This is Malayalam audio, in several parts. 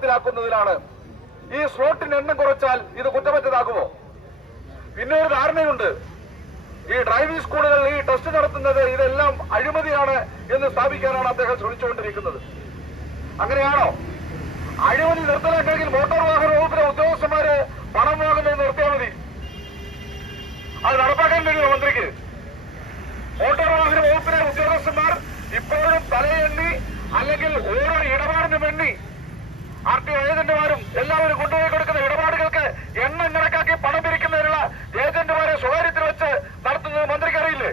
എളുപ്പത്തിലാക്കുന്നതിലാണ് ഈ സ്ലോട്ടിന് എണ്ണം കുറച്ചാൽ ഇത് കുറ്റമറ്റതാകുമോ? പിന്നെ ഒരു ധാരണയുണ്ട്. ഈ ഡ്രൈവിംഗ് സ്കൂളുകളിൽ ഈ ടെസ്റ്റ് നടത്തുന്നത് ഇതെല്ലാം അഴിമതിയാണ് എന്ന് സ്ഥാപിക്കാനാണ് അദ്ദേഹം ശ്രമിച്ചുകൊണ്ടിരിക്കുന്നത്. അങ്ങനെയാണോ? അഴിമതി നിർത്തലാക്കണമെങ്കിൽ മോട്ടോർ വാഹന വകുപ്പിലെ ഉദ്യോഗസ്ഥന്മാര് പണം വാങ്ങുന്നത് നിർത്തിയാൽ മതി. അത് നടപ്പാക്കാൻ കഴിയുമോ മന്ത്രിക്ക്. മോട്ടോർ വാഹന വകുപ്പിലെ ഉദ്യോഗസ്ഥന്മാർ ഇപ്പോഴും തലയെണ്ണി അല്ലെങ്കിൽ ഓരോ ഇടപാടിനും എണ്ണി ആർ ടി ഒ ഏജന്റുമാരും എല്ലാവരും കൊണ്ടുപോയി കൊടുക്കുന്ന ഇടപാടുകൾക്ക് എണ്ണം കണക്കാക്കി പണം പിരിക്കുന്നതിനുള്ള ഏജന്റുമാരെ സ്വകാര്യത്തിൽ വെച്ച് നടത്തുന്നത് മന്ത്രിക്ക് അറിയില്ലേ?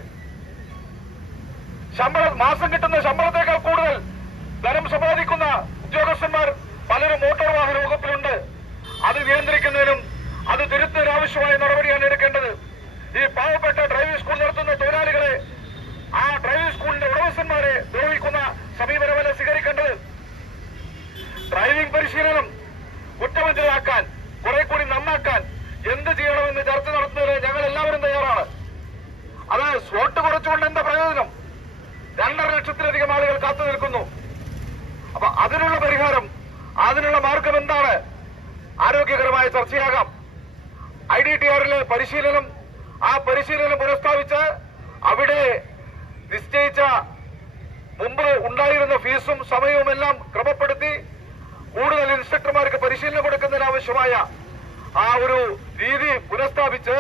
ശമ്പളം മാസം കിട്ടുന്ന ശമ്പളത്തേക്കാൾ കൂടുതൽ ധനം സമ്പാദിക്കുന്ന ഉദ്യോഗസ്ഥന്മാർ പലരും മോട്ടോർ വാഹന വകുപ്പിലുണ്ട്. അത് നിയന്ത്രിക്കുന്നതിനും അത് തിരുത്തുന്നതിന് ആവശ്യമായ നടപടിയാണ് എടുക്കേണ്ടത്. ഈ പാവപ്പെട്ട ഡ്രൈവിംഗ് സ്കൂൾ നടത്തുന്ന തൊഴിലാളികളെ ആ ഡ്രൈവിംഗ് സ്കൂളിന്റെ ഉടമസ്ഥന്മാരെ ദ്രോഹിക്കുന്ന സമീപനമല്ല. ഡ്രൈവിംഗ് പരിശീലനം കുറ്റമറ്റതാക്കാൻ കുറെ കൂടി നന്നാക്കാൻ എന്ത് ചെയ്യണമെന്ന് ചർച്ച നടത്തുന്നതിന് ഞങ്ങൾ എല്ലാവരും തയ്യാറാണ്. അത് സ്ലോട്ട് കുറച്ചുകൊണ്ട് എന്താ പ്രയോജനം? രണ്ടര ലക്ഷത്തിലധികം ആളുകൾ കാത്തു നിൽക്കുന്നു. അപ്പൊ അതിനുള്ള പരിഹാരം അതിനുള്ള മാർഗം എന്താണ്? ആരോഗ്യകരമായ ചർച്ചയാകാം. ഐ ഡി ടി ആറിലെ പരിശീലനം ആ പരിശീലനം പുനഃസ്ഥാപിച്ച് അവിടെ നിശ്ചയിച്ച മുമ്പ് ഉണ്ടായിരുന്ന ഫീസും സമയവും എല്ലാം ക്രമപ്പെടുത്തി കൂടുതൽ ഇൻസ്ട്രക്ടർമാർക്ക് പരിശീലനം കൊടുക്കുന്നതിന് ആവശ്യമായ ആ ഒരു രീതി പുനഃസ്ഥാപിച്ച്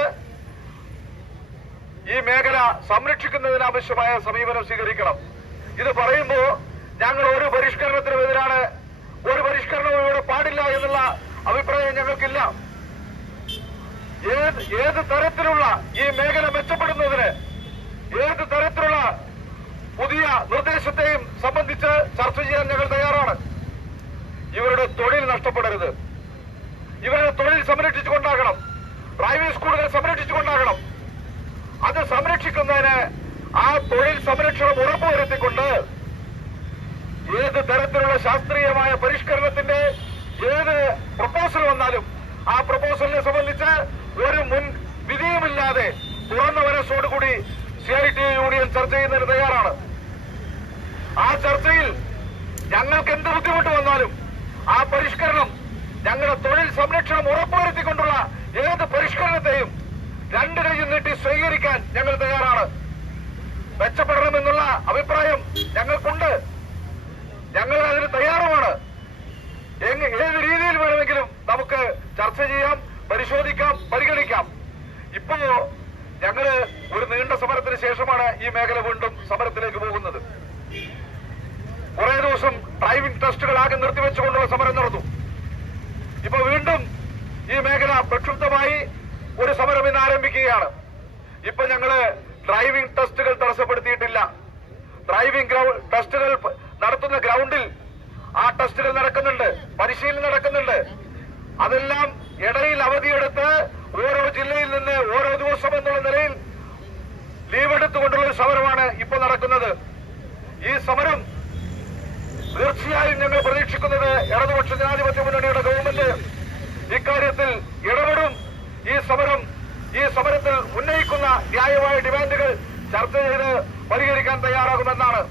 ഈ മേഖല സംരക്ഷിക്കുന്നതിന് ആവശ്യമായ സമീപനം സ്വീകരിക്കണം. ഇത് പറയുമ്പോൾ ഞങ്ങൾ ഒരു പരിഷ്കരണത്തിനും എതിരാണ്. ഒരു പരിഷ്കരണവും ഇവിടെ പാടില്ല എന്നുള്ള അഭിപ്രായം ഞങ്ങൾക്കില്ല. ഏത് ഏത് തരത്തിലുള്ള ഈ മേഖല മെച്ചപ്പെടുന്നതിന് ഏത് തരത്തിലുള്ള പുതിയ നിർദ്ദേശത്തെയും സംബന്ധിച്ച് ചർച്ച ചെയ്യാൻ ഞങ്ങൾ തയ്യാറാണ്. ഇവരുടെ തൊഴിൽ നഷ്ടപ്പെടരുത്. ഇവരുടെ തൊഴിൽ സംരക്ഷിച്ചുകൊണ്ടാകണം. ഡ്രൈവിംഗ് സ്കൂളുകൾ സംരക്ഷിച്ചുകൊണ്ടാകണം. അത് സംരക്ഷിക്കുന്നതിന് ആ തൊഴിൽ സംരക്ഷണം ഉറപ്പുവരുത്തിക്കൊണ്ട് ഏത് തരത്തിലുള്ള ശാസ്ത്രീയമായ പരിഷ്കരണത്തിന്റെ ഏത് പ്രപ്പോസൽ വന്നാലും ആ പ്രപ്പോസലിനെ സംബന്ധിച്ച് ഒരു മുൻ വിധിയുമില്ലാതെ തുറന്ന മനസ്സോടുകൂടി സി ഐ ടി യൂണിയൻ ചർച്ച ചെയ്യുന്നതിന് തയ്യാറാണ്. ആ ചർച്ചയിൽ ഞങ്ങൾക്ക് എന്ത് ബുദ്ധിമുട്ട് വന്നാലും പരിഷ്കരണം. ഞങ്ങളുടെ തൊഴിൽ സംരക്ഷണം ഉറപ്പുവരുത്തിക്കൊണ്ടുള്ള ഏത് പരിഷ്കരണത്തെയും രണ്ടു കൈ നീട്ടി സ്വീകരിക്കാൻ ഞങ്ങൾ തയ്യാറാണ്. മെച്ചപ്പെടണമെന്നുള്ള അഭിപ്രായം ഞങ്ങൾക്കുണ്ട്. ഞങ്ങൾ അതിന് തയ്യാറുമാണ്. ഏത് രീതിയിൽ വേണമെങ്കിലും നമുക്ക് ചർച്ച ചെയ്യാം പരിശോധിക്കാം പരിഗണിക്കാം. ഇപ്പോ ഞങ്ങൾ ഒരു നീണ്ട സമരത്തിന് ശേഷമാണ് ഈ മേഖല വീണ്ടും സമരത്തിലേക്ക് പോകുന്നത്. കുറെ ദിവസം ഡ്രൈവിംഗ് ടെസ്റ്റുകൾ ആകെ നിർത്തിവെച്ചുകൊണ്ടുള്ള സമരം നടന്നു. ഇപ്പൊ വീണ്ടും ഈ മേഖല പ്രക്ഷുബ്ധമായി ഒരു സമരം ഇന്ന് ആരംഭിക്കുകയാണ്. ഇപ്പൊ ഞങ്ങൾ ഡ്രൈവിംഗ് ടെസ്റ്റുകൾ തടസ്സപ്പെടുത്തിയിട്ടില്ല. ഡ്രൈവിംഗ് ടെസ്റ്റുകൾ നടത്തുന്ന ഗ്രൗണ്ടിൽ ആ ടെസ്റ്റുകൾ നടക്കുന്നുണ്ട് പരിശീലനം നടക്കുന്നുണ്ട്. അതെല്ലാം ഇടയിൽ അവധിയെടുത്ത് ഓരോ ജില്ലയിൽ നിന്ന് ഓരോ ദിവസം എന്നുള്ള നിലയിൽ ലീവ് എടുത്തുകൊണ്ടുള്ള ഒരു സമരമാണ് ഇപ്പൊ നടക്കുന്നത്. ഈ സമരം പ്രതീക്ഷിക്കുന്നത് ഇടതുപക്ഷ ജനാധിപത്യ മുന്നണിയുടെ ഗവൺമെന്റ് ഇക്കാര്യത്തിൽ ഇടപെടും. ഈ സമരം ഈ സമരത്തിൽ ഉന്നയിക്കുന്ന ന്യായമായ ഡിമാൻഡുകൾ ചർച്ച ചെയ്ത് പരിഹരിക്കാൻ തയ്യാറാകുമെന്നാണ്